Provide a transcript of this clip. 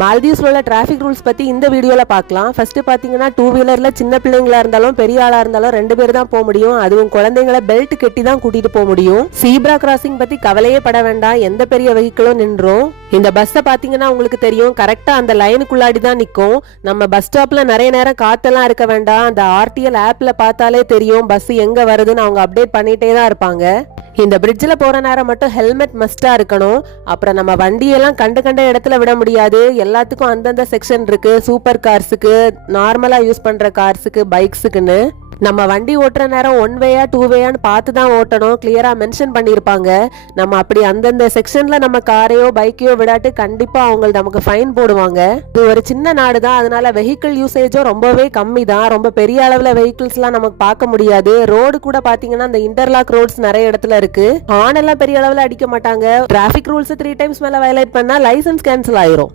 மால்தீவ்ஸ்ல உள்ள traffic rules பத்தி இந்த வீடியோல பார்க்கலாம். ஃபர்ஸ்ட் பாத்தீங்கன்னா 2 வீலர்ல சின்ன பிள்ளைங்களா இருந்தாலும் பெரிய ஆளா இருந்தாலும் 2 பேர் தான் போக முடியும். அதுவும் குழந்தைங்களை பெல்ட் கட்டி தான் கூட்டிட்டு போக முடியும். சீப்ரா கிராசிங் பத்தி கவலையே பட வேண்டாம், எந்த பெரிய வெஹிக்கிளும் நின்றும். இந்த பஸ்ஸை பாத்தீங்கன்னா உங்களுக்கு தெரியும், கரெக்டா அந்த லைனுக்குள்ளாடி தான் நிற்கும். நம்ம பஸ் ஸ்டாப்ல நிறைய நேரம் காத்தெல்லாம் இருக்க வேண்டாம். அந்த RTL ஆப்ல பார்த்தாலே தெரியும் பஸ் எங்க வருதுன்னு அவங்க அப்டேட் பண்ணிட்டே தான் இருப்பாங்க. இந்த பிரிட்ஜில் போற நேரம் மட்டும் ஹெல்மெட் மஸ்டா இருக்கணும். அப்புறம் நம்ம வண்டியெல்லாம் கண்ட இடத்துல விட முடியாது. எல்லாத்துக்கும் அந்தந்த செக்ஷன் இருக்கு. சூப்பர் கார்ஸுக்கு, நார்மலா யூஸ் பண்ற கார்ஸுக்கு, பைக்ஸுக்குன்னு. நம்ம வண்டி ஓட்டுற நேரம் 1 வேயா 2 வேயான்னு பார்த்து தான் ஓட்டணும். கிளியரா மென்ஷன் பண்ணியிருப்பாங்க. நம்ம அப்படி அந்தந்த செக்ஷன்ல நம்ம காரையோ பைக்கையோ விடாட்டு கண்டிப்பா அவங்க நமக்கு ஃபைன் போடுவாங்க. இது ஒரு சின்ன நாடு தான், அதனால வெஹிக்கிள் யூசேஜும் ரொம்பவே கம்மி தான். ரொம்ப பெரிய அளவுல வெஹிக்கிள்ஸ் எல்லாம் நமக்கு பார்க்க முடியாது. ரோடு கூட பாத்தீங்கன்னா இந்த இன்டர்லாக் ரோட்ஸ் நிறைய இடத்துல இருக்கு. ஹார்ன் எல்லாம் பெரிய அளவுல அடிக்க மாட்டாங்க. டிராபிக் ரூல்ஸ் 3 டைம்ஸ் மேல வயலேட் பண்ணா லைசன்ஸ் கேன்சல் ஆயிரும்.